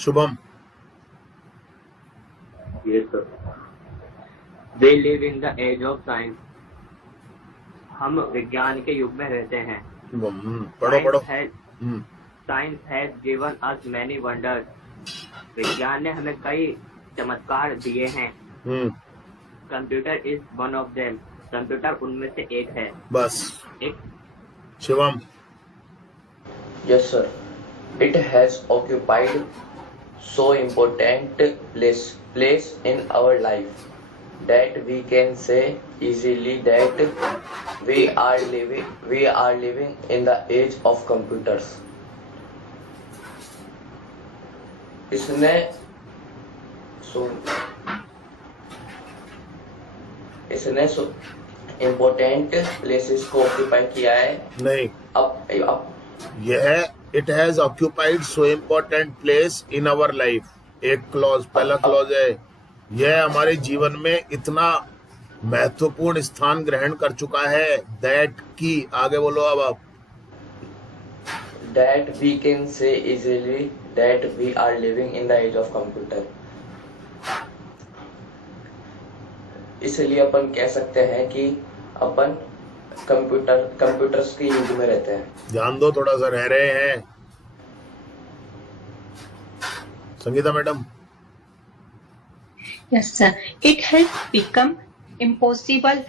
Shubham. Yes, sir. We live in the age of science. हम विज्ञान के युग में रहते हैं. पढ़ो। Science has given us many wonders. विज्ञान ने हमें कई चमत्कार दिए हैं. Computer is one of them. Computer उनमें से एक है. बस. Shivam. Yes, sir. It has occupied so important place in our life that we can say easily that we are living in the age of computers. इसने important places को occupy किया है. नहीं. अब यह it has occupied so important place in our life. एक clause, पहला clause है यह हमारे जीवन में इतना महत्वपूर्ण स्थान ग्रहण कर चुका है दैट की. आगे बोलो अब आप. That we can say easily that we are living in the age of computer. इसलिए अपन कह सकते हैं कि अपन कंप्यूटर्स के युग में रहते हैं. ध्यान दो, थोड़ा सा रह रहे हैं. Sangeeta madam. Yes, sir. It has become impossible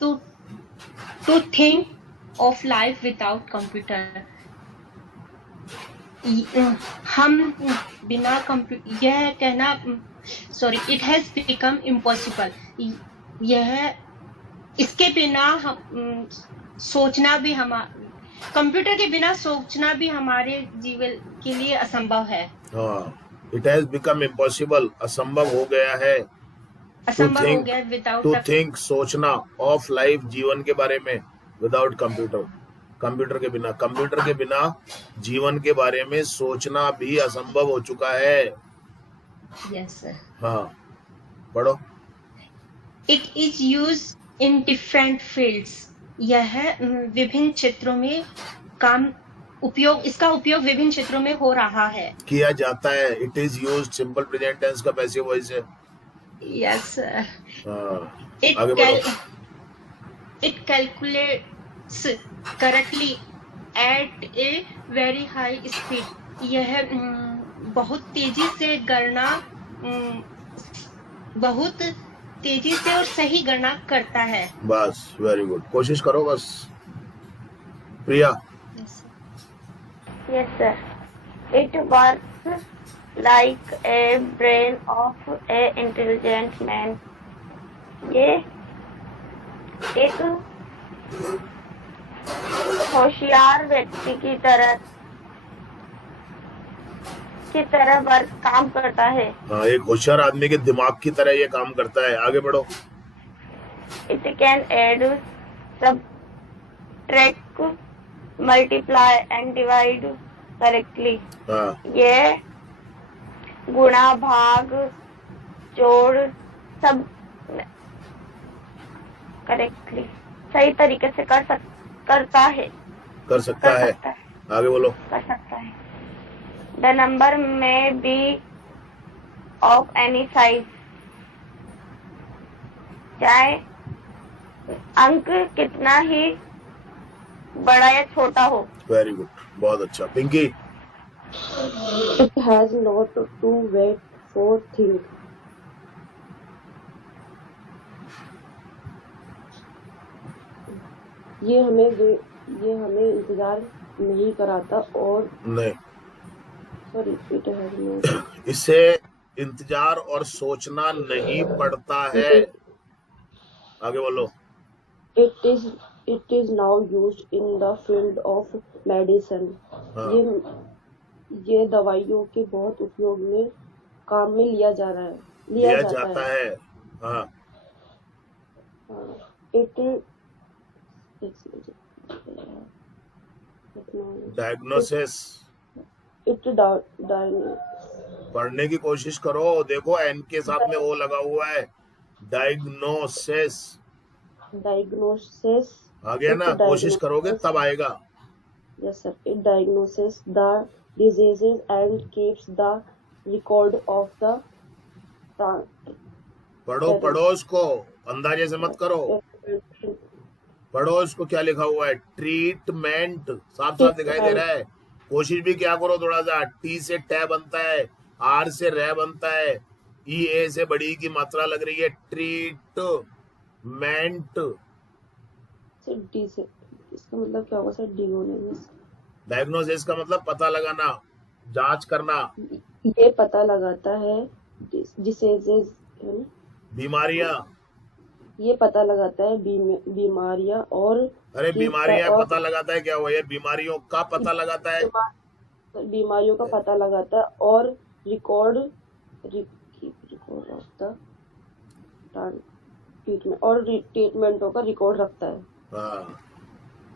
to think of life without computer. हम बिना कंप्यूटर यह कहना इट हैज बिकम इम्पॉसिबल. यह इसके बिना हम सोचना भी कंप्यूटर के बिना सोचना भी हमारे जीवन के लिए असंभव है. It has become impossible. असंभव हो गया है. असंभव हो गया विदाउट टू थिंक, सोचना, ऑफ लाइफ, जीवन के बारे में, विदाउट कंप्यूटर. कंप्यूटर के बिना जीवन के बारे में सोचना भी असंभव हो चुका है. Yes sir. हाँ, पढ़ो. It is use in different fields. यह विभिन्न क्षेत्रों में इसका उपयोग विभिन्न क्षेत्रों में हो रहा है, किया जाता है. It is used simple present tense का पैसिव वॉइस है. Yes sir. आगे बढ़ो. It calculates correctly at a very high speed. यह बहुत तेजी से और सही गणना करता है. बस, वेरी गुड. कोशिश करो बस. प्रिया. Yes, sir. It works like a brain of a intelligent man. ये एक होशियार व्यक्ति की तरह वर्क काम करता है. हाँ, एक होशियार आदमी के दिमाग की तरह ये काम करता है. आगे बढ़ो. It can add, subtract, multiply and divide correctly. ये गुणा, भाग, जोड़ सब करेक्टली सही तरीके से कर सकता है. आगे बोलो. कर सकता है. The number may be of any size. चाहे अंक कितना ही बड़ा या छोटा हो. वेरी गुड, बहुत अच्छा. Pinky. It has not to wait for things. ये हमें इंतजार नहीं कराता और नहीं. Sorry, it has not. इससे इंतजार और सोचना नहीं पड़ता है. आगे बोलो. It is now used in the field of medicine. ये दवाइयों के बहुत उपयोग में काम में लिया जाता है. हाँ. डायग्नोसिस. पढ़ने की कोशिश करो. देखो एन के साथ में वो लगा हुआ है. डायग्नोसिस. आ गया ना. कोशिश करोगे तब आएगा. Yes, sir. It diagnoses the diseases and keeps the record of the पढ़ो इसको, अंदाजे से मत करो। पढ़ो इसको, क्या लिखा हुआ है? ट्रीटमेंट, साफ साफ दिखाई दे रहा है। कोशिश भी क्या करो थोड़ा सा। टी से टै बनता है, आर से रै बनता है, ई ए से बड़ी की मात्रा लग रही है। ट्रीटमेंट, डी से, इसका मतलब क्या होगा सर? डिगोनेसिस। डायग्नोसिस का मतलब पता लगाना, जांच करना। ये पता लगाता है डिसीजेज, है ना? बीमारियां, ये पता लगाता है बीमारियां और अरे बीमारियां पता लगाता है क्या हुआ? ये बीमारियों का पता लगाता है। बीमारियों का पता लगाता है और रिकॉर्ड ऑफ द ट्रीटमेंट, और ट्रीटमेंटों का रिकॉर्ड रखता है। हाँ,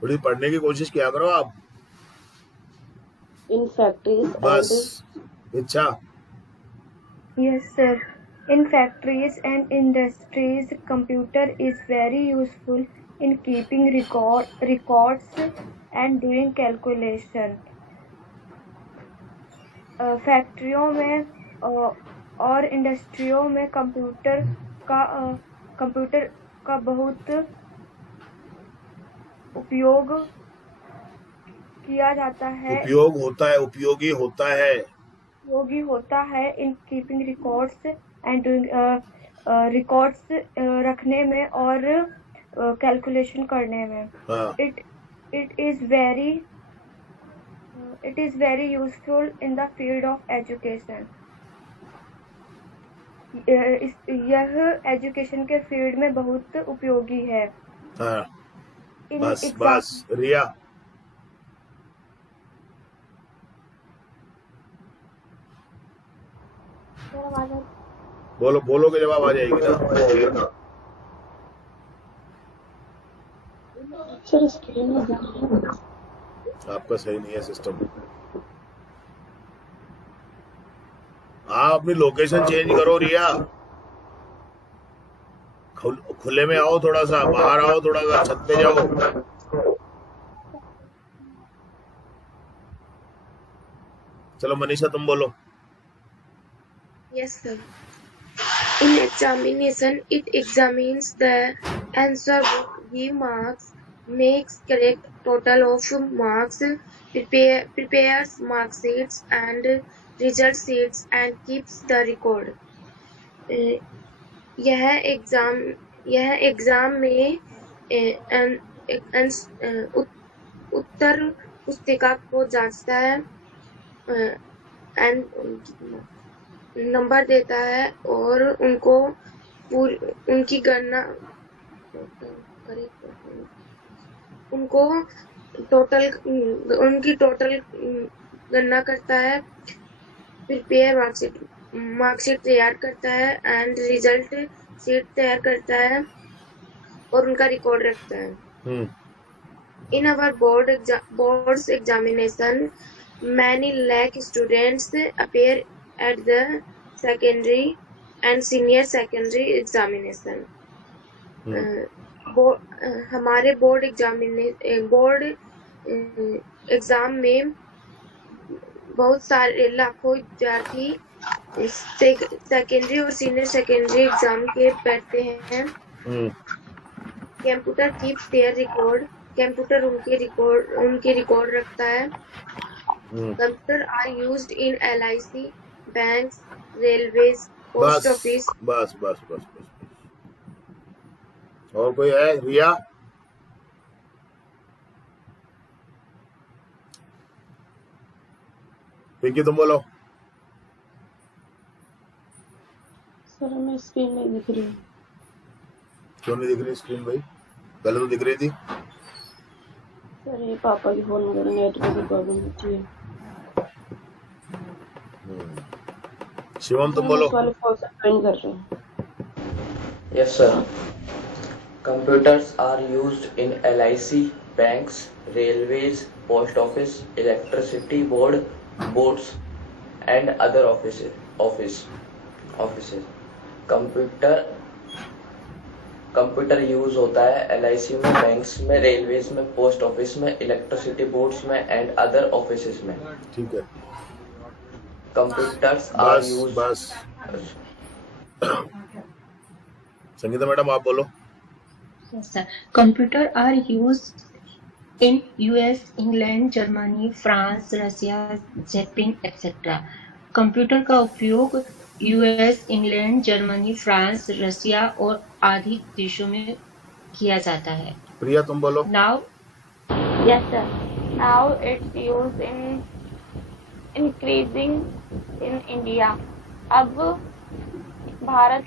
थोड़ी पढ़ने की कोशिश किया करो आप। इन फैक्ट्रीज बस, अच्छा। Yes, sir. In factories and industries, computer is very useful in keeping records and doing calculation. फैक्ट्रियों में और इंडस्ट्रियों में कंप्यूटर का बहुत उपयोग किया जाता है। उपयोग होता है, उपयोगी होता है in keeping records and doing records रखने में और कैलकुलेशन करने में। It is very useful in the field of education. यह एजुकेशन के फील्ड में बहुत उपयोगी है। हाँ, बस रिया। बोलो के जवाब आ जाएगी ना। आपका सही नहीं है सिस्टम। आप अपनी लोकेशन चेंज करो रिया। खुले में आओ, थोड़ा सा बाहर आओ, थोड़ा सा छत पे जाओ। चलो मनीषा तुम बोलो। Yes, sir. In examination, it examines the answer book, give marks, makes correct total of marks, prepares mark sheets and result sheets, and keeps the record. यह एग्जाम में उत्तर पुस्तिका को जांचता है, नंबर देता है और उनकी टोटल गणना करता है, प्रिपेयर मार्कशीट तैयार करता है एंड रिजल्ट शीट तैयार करता है और उनका रिकॉर्ड रखता है। In our boards examination many lakh students appear at the secondary and senior secondary examination. हमारे बोर्ड एग्जाम में बहुत सारे लाखों विद्यार्थी सेकेंडरी और सीनियर सेकेंडरी एग्जाम के बैठते हैं। Computer keeps their record, computer उनके रिकॉर्ड रखता है। Computer are used in LIC, banks, railways, post office. बस। और कोई है रिया? पिंकी तुम बोलो। सर हमें स्क्रीन नहीं दिख रही। क्यों नहीं दिख रही स्क्रीन भाई? पहले तो दिख रही थी। सर ये पापा की फोन में नेटवर्क की प्रॉब्लम होती है। शिवम तुम बोलो। वाले फोन से ज्वाइन कर रहे हैं। Yes, sir. Computers are used in LIC, banks, railways, post office, electricity boards, and other offices. Computer use होता है LIC में, बैंक्स में, रेलवेज में, पोस्ट ऑफिस में, इलेक्ट्रिसिटी बोर्ड्स में एंड अदर ऑफिसेज में। ठीक है। computers are बस used. बस संगीता मैडम आप बोलो. Yes, sir. Computer are used in US, England, Germany, France, Russia, Japan, etc. Computer का उपयोग यूएस, इंग्लैंड, जर्मनी, फ्रांस, रसिया और आदि देशों में किया जाता है. प्रिया तुम बोलो. Now, Yes, sir. Now it's used in increasing in India. अब भारत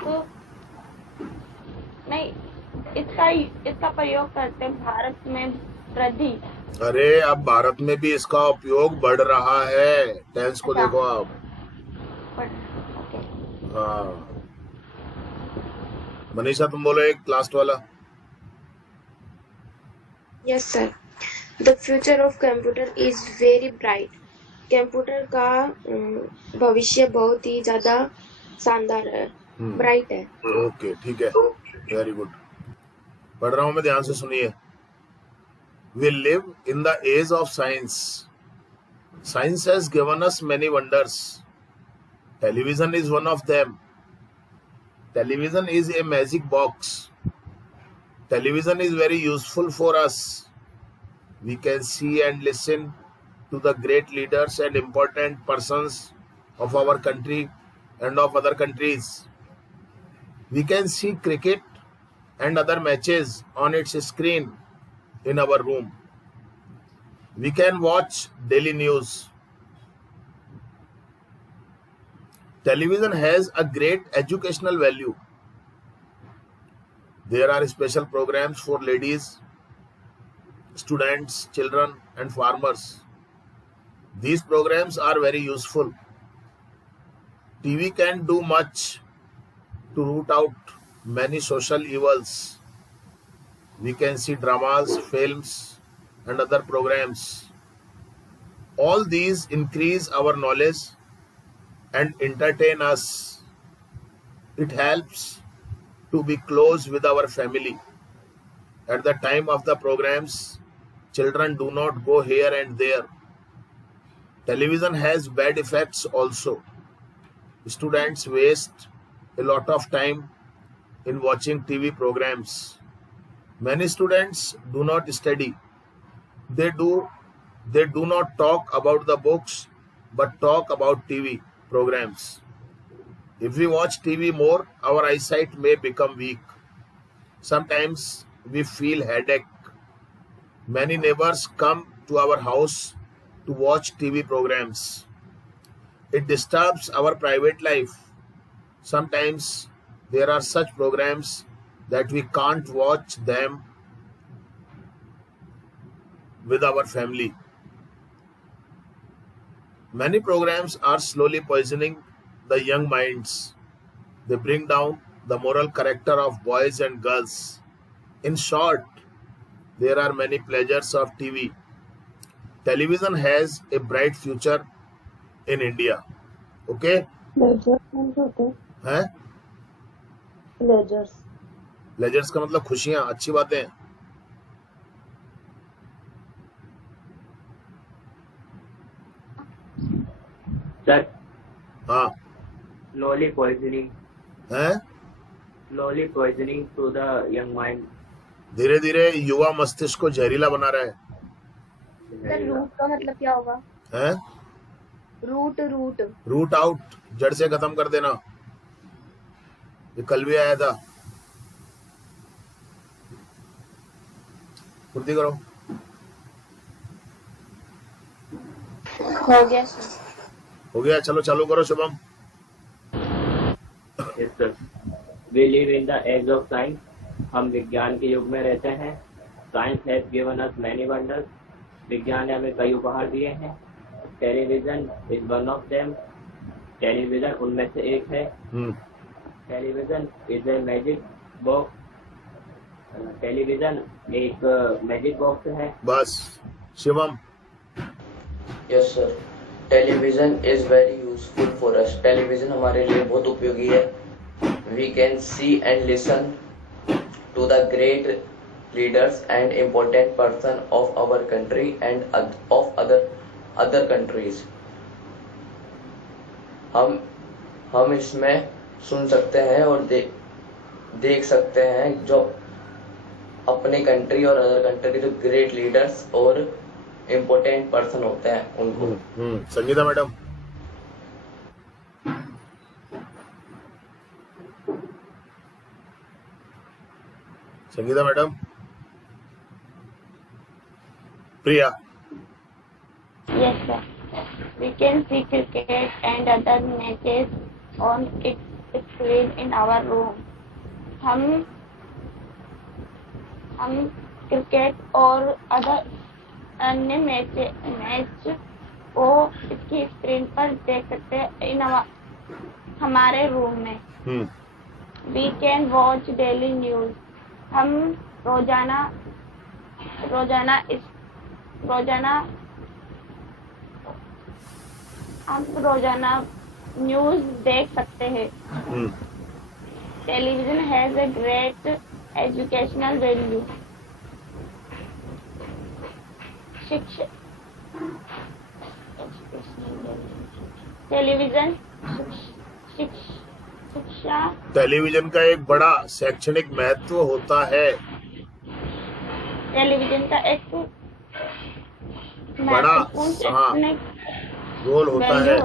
नहीं इसका प्रयोग करते हैं भारत में वृद्धि. अरे अब भारत में भी इसका उपयोग बढ़ रहा है. टेंस को देखो आप. ओके. हाँ मनीषा तुम बोलो एक लास्ट वाला. Yes, sir. The future of computer is very bright. Computer का भविष्य बहुत ही ज्यादा शानदार है, ब्राइट है. ओके ठीक है, वेरी गुड. पढ़ रहा हूं मैं, ध्यान से सुनिए. We live in the age of science. Science has given us many wonders. Television is one of them. Television is a magic box. Television is very useful for us. We can see and listen to the great leaders and important persons of our country and of other countries. We can see cricket and other matches on its screen in our room. We can watch daily news. Television has a great educational value. There are special programs for ladies, students, children, and farmers. These programs are very useful. TV can do much to root out many social evils. We can see dramas, films, and other programs. All these increase our knowledge and entertain us. It helps to be close with our family. At the time of the programs, children do not go here and there. Television has bad effects also. Students waste a lot of time in watching TV programs. Many students do not study. They do not talk about the books, but talk about TV programs. If we watch TV more, our eyesight may become weak. Sometimes we feel headache. Many neighbors come to our house to watch TV programs. It disturbs our private life. Sometimes there are such programs that we can't watch them with our family. Many programs are slowly poisoning the young minds. They bring down the moral character of boys and girls. In short, there are many pleasures of TV. Television has a bright future in India. Okay? हैं? Pleasures का मतलब खुशियां, अच्छी बातें. Sir हाँ slowly poisoning हैं? to the young mind. धीरे धीरे युवा मस्तिष्क को जहरीला बना रहा है. सर रूट का मतलब क्या होगा? हैं? रूट आउट, जड़ से खत्म कर देना. ये कल भी आया था. फुर्ती करो. हो गया सर. हो गया, चलो चालू करो Shubham. Yes, sir. We live in the age of science. हम विज्ञान के युग में रहते हैं. Science has given us many wonders. विज्ञान ने हमें कई उपहार दिए हैं. Television is one of them. Television उनमें से एक है. Television is a magic box. Television एक मैजिक बॉक्स है. बस Shivam. Yes, sir. Television is very useful for us. Television हमारे लिए बहुत उपयोगी है. We can see and listen to the great leaders and important person of our country and of other countries. हम इसमें सुन सकते हैं और देख सकते हैं जो अपने कंट्री और अदर कंट्री जो ग्रेट लीडर्स और इम्पोर्टेंट पर्सन होते हैं उनको। Sangeeta madam. Sangeeta madam. Priya. Yes, sir. We can see cricket and other matches on its screen in our room. हम क्रिकेट और अदर अन्य मैच को इसकी स्क्रीन पर देख सकते हैं हमारे रूम में। We can watch daily news. हम रोजाना न्यूज देख सकते हैं। Television has a great educational value. Television का एक बड़ा शैक्षणिक महत्व होता है। टेलीविजन का एक बड़ा रोल होता है।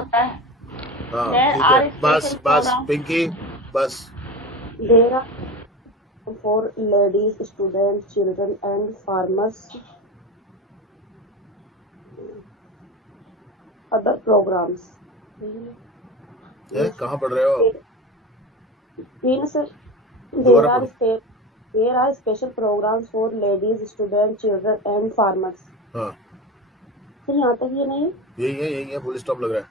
हाँ, ठीक है, बस पिंकी बस। There are for ladies, students, children, and farmers. Other programs. कहाँ पढ़ रहे हो? Means there are special programs for ladies, students, children, and farmers. हाँ, तो यहाँ तक ये नहीं? यही है, फुल स्टॉप लग रहा है।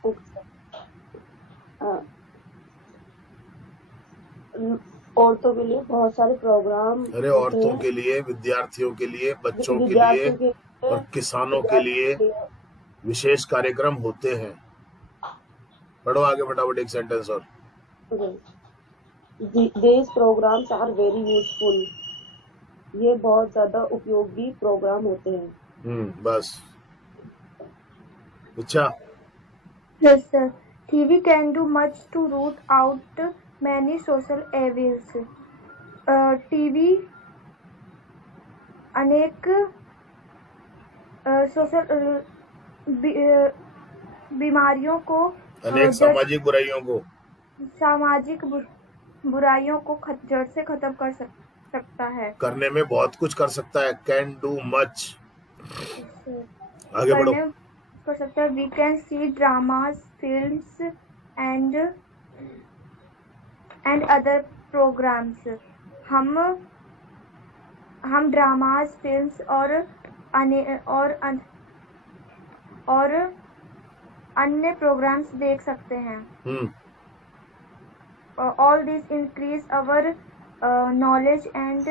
औरतों के लिए बहुत सारे प्रोग्राम। अरे औरतों के लिए, विद्यार्थियों के लिए, बच्चों के लिए और किसानों के लिए विशेष कार्यक्रम होते हैं। पढ़ो आगे फटाफट एक सेंटेंस और। These programs are very useful. ये बहुत ज्यादा उपयोगी प्रोग्राम होते हैं। बस। अच्छा। Yes, sir. TV can do much to root out many social evils. TV अनेक सोशल बीमारियों को, अनेक सामाजिक बुराइयों को जड़ से खत्म कर सकता है। करने में बहुत कुछ कर सकता है। Can do much. आगे बढ़ो। कर सकता है। We can see dramas, films and other programmes. हम ड्रामास, फिल्म्स और अन्य प्रोग्राम्स देख सकते हैं। All these increase our knowledge and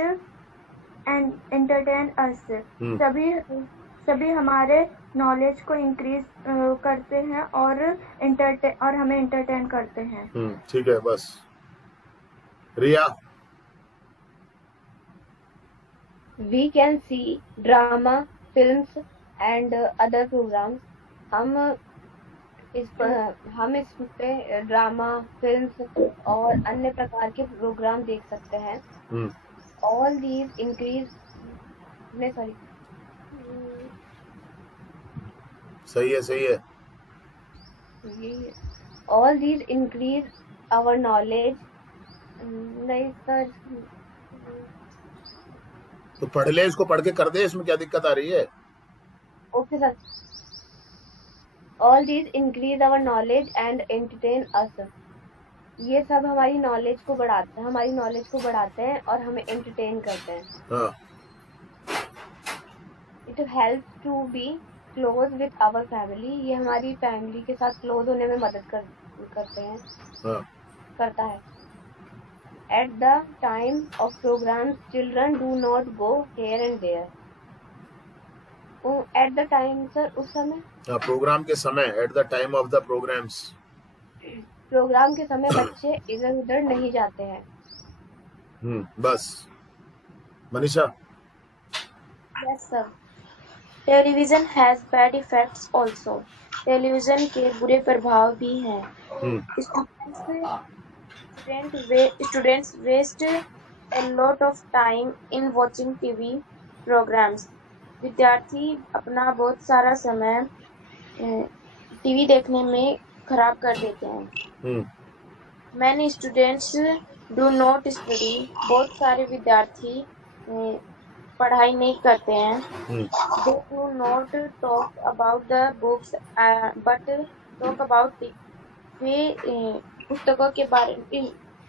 entertain us. सभी हमारे नॉलेज को इंक्रीज करते हैं और हमें एंटरटेन करते हैं। ठीक है, बस। रिया। We can see drama, films and other programs. हम इस पे ड्रामा, फिल्म्स और अन्य प्रकार के प्रोग्राम देख सकते हैं। All these increase सही है। All these increase our knowledge. नहीं सर। तो पढ़ ले, इसको पढ़ के कर दे, इसमें क्या दिक्कत आ रही है? Okay sir. All these increase our knowledge and entertain us. ये सब हमारी नॉलेज को बढ़ाते हैं और हमें एंटरटेन करते हैं। हाँ। It helps to be close with our family. ये हमारी फैमिली के साथ क्लोज होने में मदद करते हैं। हाँ। करता है। At the time of programs, children do not go here and there. At the time, sir, उस समय। प्रोग्राम के समय। At the time of the programs. Programme के समय बच्चे इधर उधर नहीं जाते हैं। बस। Manisha. Yes, sir. Television has bad effects also. Television के बुरे प्रभाव भी हैं। Students waste a lot of time in watching TV programs. विद्यार्थी अपना बहुत सारा समय टीवी देखने में खराब कर देते हैं। Many students do not study. बहुत सारे विद्यार्थी पढ़ाई नहीं करते हैं। They do not talk about the books but talk about it. वे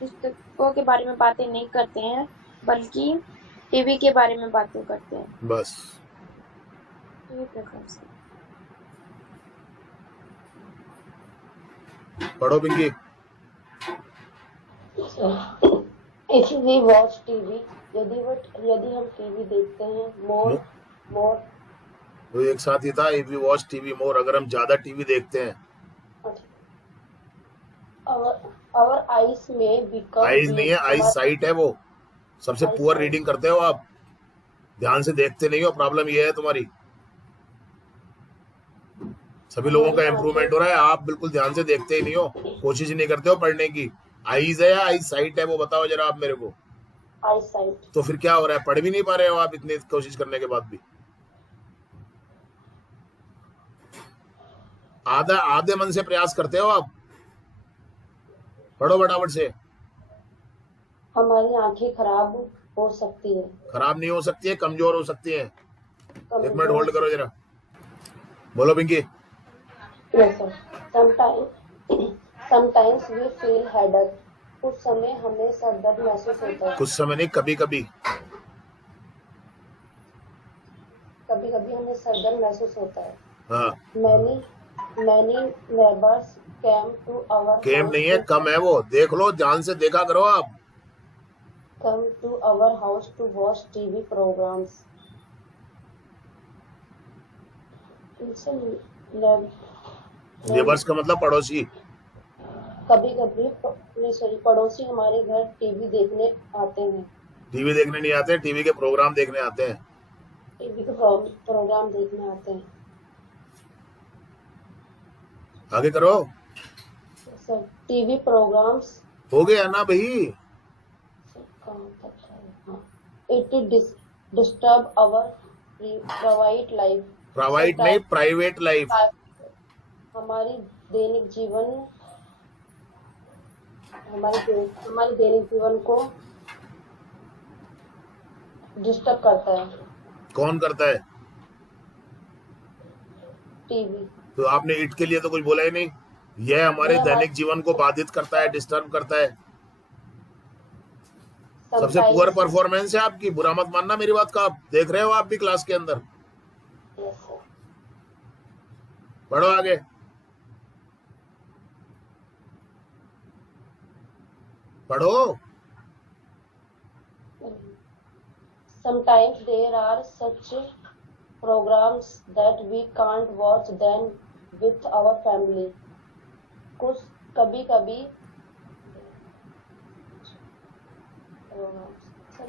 पुस्तकों के बारे में बातें नहीं करते हैं बल्कि टीवी के बारे में बातें करते हैं। बस पढ़ो Pinky. If we watch TV, यदि हम टीवी देखते हैं, more तो एक साथ ही था if we watch TV more, अगर हम ज्यादा टीवी देखते हैं। our eyes में become आईज नहीं है, आई साइट है वो। सबसे पुअर रीडिंग करते हो आप, ध्यान से देखते नहीं हो। प्रॉब्लम ये है तुम्हारी। सभी लोगों का इम्प्रूवमेंट हो रहा है, आप बिल्कुल ध्यान से देखते ही नहीं हो, कोशिश ही नहीं करते हो पढ़ने की। आईज है या आई साइट है वो बताओ जरा आप मेरे को। आई साइट। तो फिर क्या हो रहा है, पढ़ भी नहीं पा रहे हो आप इतनी कोशिश करने के बाद भी। आधे मन से प्रयास करते हो आप। पढ़ो फटाफट से। हमारी आंखें खराब हो सकती है। खराब नहीं हो सकती है, कमजोर हो सकती है। एक मिनट होल्ड करो जरा। बोलो Pinky. Yes sir. Sometimes we feel headache. कुछ समय हमें सर दर्द महसूस होता है। कुछ समय नहीं, कभी कभी हमें सर दर्द महसूस होता है। हाँ। मैनी नेबर्स केम नहीं है, कम है वो। देख लो, ध्यान से देखा करो आप। Come to our house to watch TV programs. Neighbours का मतलब पड़ोसी। कभी पड़ोसी हमारे घर टीवी देखने आते हैं। टीवी देखने नहीं आते, टीवी के प्रोग्राम देखने आते हैं। टीवी के प्रोग्राम देखने आते हैं। आगे करो। सर टीवी प्रोग्राम्स हो गया ना भाई। It disturb our private life. Private नहीं, प्राइवेट लाइफ। हमारे दैनिक जीवन को डिस्टर्ब करता है। कौन करता है? टीवी। तो आपने इट के लिए तो कुछ बोला ही नहीं। यह हमारे दैनिक जीवन को बाधित करता है, डिस्टर्ब करता है। सबसे पुअर परफॉर्मेंस है आपकी, बुरा मत मानना मेरी बात का। आप देख रहे हो आप भी क्लास के अंदर। पढ़ो आगे। पढ़ो। Sometimes there are such programs that we can't watch them with our family. कभी-कभी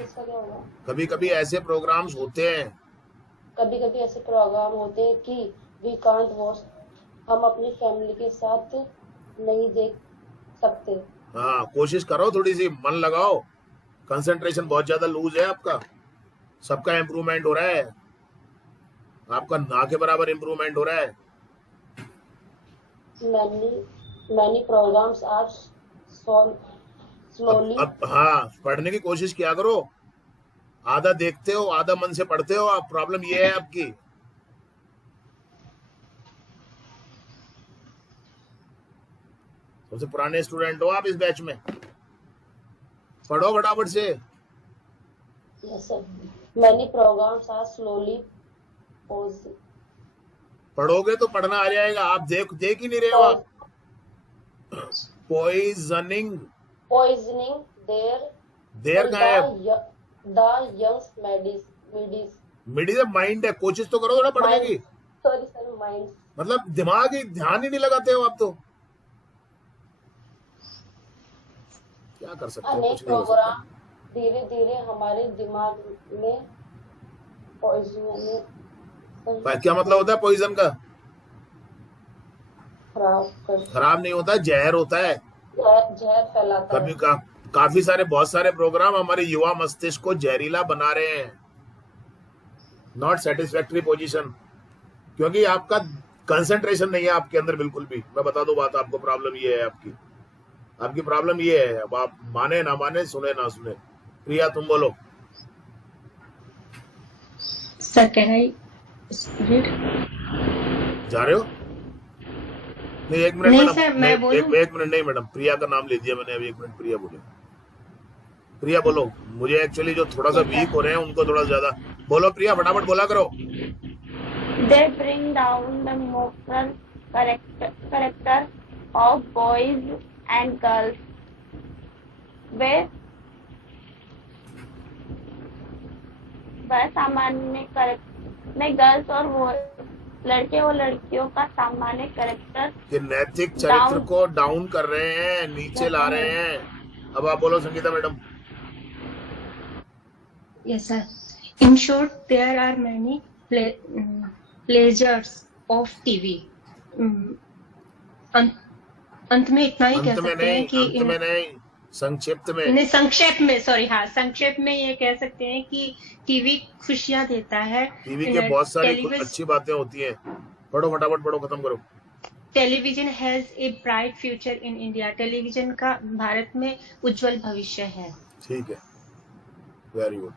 इसका क्या होगा? कभी-कभी ऐसे प्रोग्राम्स होते हैं। कभी-कभी ऐसे प्रोग्राम होते हैं कि we can't watch, हम अपनी फैमिली के साथ नहीं देख सकते। हाँ, कोशिश करो, थोड़ी सी मन लगाओ। कंसंट्रेशन बहुत ज्यादा लूज है आपका। सबका इम्प्रूवमेंट हो रहा है, आपका ना के बराबर इम्प्रूवमेंट हो रहा है। Many programs are slowly। अब हाँ, पढ़ने की कोशिश किया करो। आधा देखते हो, आधा मन से पढ़ते हो आप। प्रॉब्लम ये है आपकी। सबसे पुराने स्टूडेंट हो आप इस बैच में। पढ़ो फटाफट से। Yes sir. Many programs are slowly pausing। पढ़ोगे तो पढ़ना आ जाएगा। आप देख ही नहीं रहे हो आप। पॉइजनिंग देर का है। the young midis माइंड है। कोशिश तो करो थोड़ा पढ़ने की। sorry sir, mind। मतलब दिमाग ही ध्यान ही नहीं लगाते हो आप तो। क्या कर सकते हो? अनेक प्रोग्राम धीरे धीरे हमारे दिमाग में पॉइजनिंग कर क्या मतलब होता है पॉइजन का? खराब खराब नहीं होता, जहर होता है। जहर फैलाता कभी है। काफी सारे बहुत सारे प्रोग्राम हमारे युवा मस्तिष्क को जहरीला बना रहे हैं। नॉट सेटिस्फैक्टरी पोजीशन, क्योंकि आपका कंसंट्रेशन नहीं है आपके अंदर बिल्कुल भी। मैं बता दूं बात आपको, प्रॉब्लम ये है आपकी प्रॉब्लम ये है। अब आप माने ना माने, सुने ना सुने। प्रिया तुम बोलो। Sir can I read? जा रहे हो? नहीं, एक मिनट नहीं मैडम, सर, मैं बोलूं? एक मिनट नहीं मैडम, प्रिया का नाम ले दिया मैंने अभी। एक मिनट, प्रिया बोलो। प्रिया बोलो। मुझे एक्चुअली जो थोड़ा सा वीक हो रहे हैं उनको थोड़ा ज्यादा बोलो। प्रिया फटाफट बोला करो। They bring down the moral character of boys and girls. वह सामान्य गर्ल्स और वो लड़के और लड़कियों का सामान्य कैरेक्टर कि नैतिक चरित्र को डाउन कर रहे हैं, नीचे ला रहे हैं। अब आप बोलो Sangeeta madam. Yes, sir. In short, there are many pleasures of TV. अंत में इतना ही कह सकते हैं कि अंत में नहीं, संक्षिप्त में। नहीं, संक्षेप में, सॉरी, हाँ, संक्षेप में ये कह सकते हैं कि टीवी खुशियां देता है। टीवी के बहुत सारी अच्छी बातें होती हैं। पढ़ो फटाफट, पढ़ो, खत्म करो। Television has a bright future in India. Television का भारत में उज्जवल भविष्य है। ठीक है, वेरी गुड।